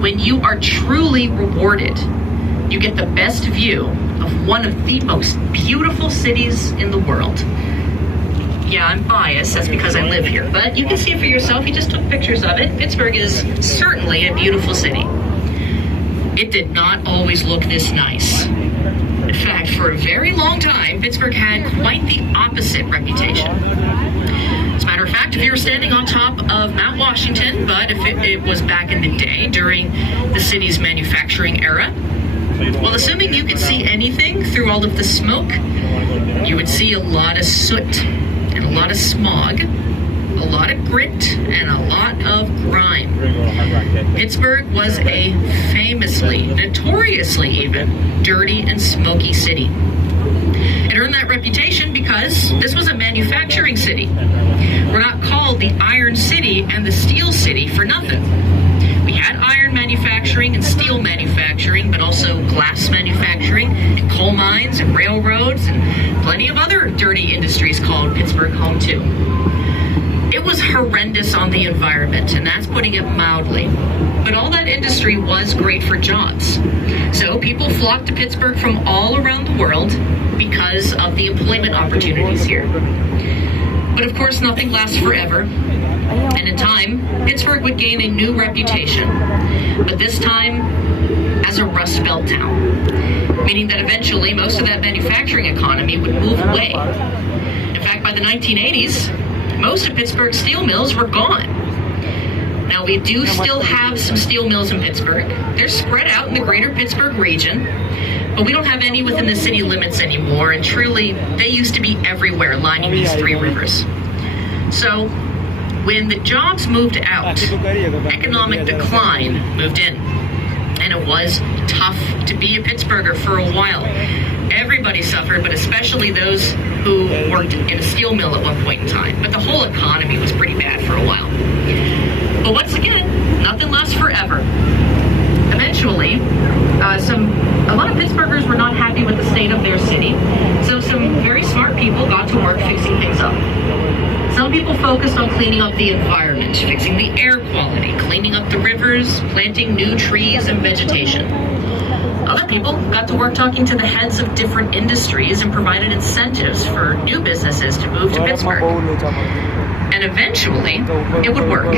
when you are truly rewarded. You get the best view of one of the most beautiful cities in the world. Yeah, I'm biased, that's because I live here, but you can see it for yourself. You just took pictures of it. Pittsburgh is certainly a beautiful city. It did not always look this nice. In fact, for a very long time, Pittsburgh had quite the opposite reputation. As a matter of fact, if you were standing on top of Mount Washington, but if it was back in the day during the city's manufacturing era, well, assuming you could see anything through all of the smoke, you would see a lot of soot and a lot of smog, a lot of grit, and a lot of grime. Pittsburgh was a famously, notoriously even, dirty and smoky city. It earned that reputation because this was a manufacturing city. We're not called the Iron City and the Steel City for nothing. We had iron manufacturing and steel manufacturing, but also glass manufacturing and coal mines and railroads and plenty of other dirty industries called Pittsburgh home too. It was horrendous on the environment, and that's putting it mildly. But all that industry was great for jobs. So people flocked to Pittsburgh from all around the world because of the employment opportunities here. But of course, nothing lasts forever. And in time, Pittsburgh would gain a new reputation, but this time as a Rust Belt town, meaning that eventually most of that manufacturing economy would move away. In fact, by the 1980s, most of Pittsburgh's steel mills were gone. Now, we do still have some steel mills in Pittsburgh. They're spread out in the greater Pittsburgh region, but we don't have any within the city limits anymore, and truly, they used to be everywhere lining these three rivers. So, when the jobs moved out, economic decline moved in. And it was tough to be a Pittsburgher for a while. Everybody suffered, but especially those who worked in a steel mill at one point in time. But the whole economy was pretty bad for a while. But once again, nothing lasts forever. Eventually, a lot of Pittsburghers were not happy with the state of their city, so some very smart people got to work fixing things up. Some people focused on cleaning up the environment, fixing the air quality, cleaning up the rivers, planting new trees and vegetation. Other people got to work talking to the heads of different industries and provided incentives for new businesses to move to Pittsburgh. And eventually, it would work.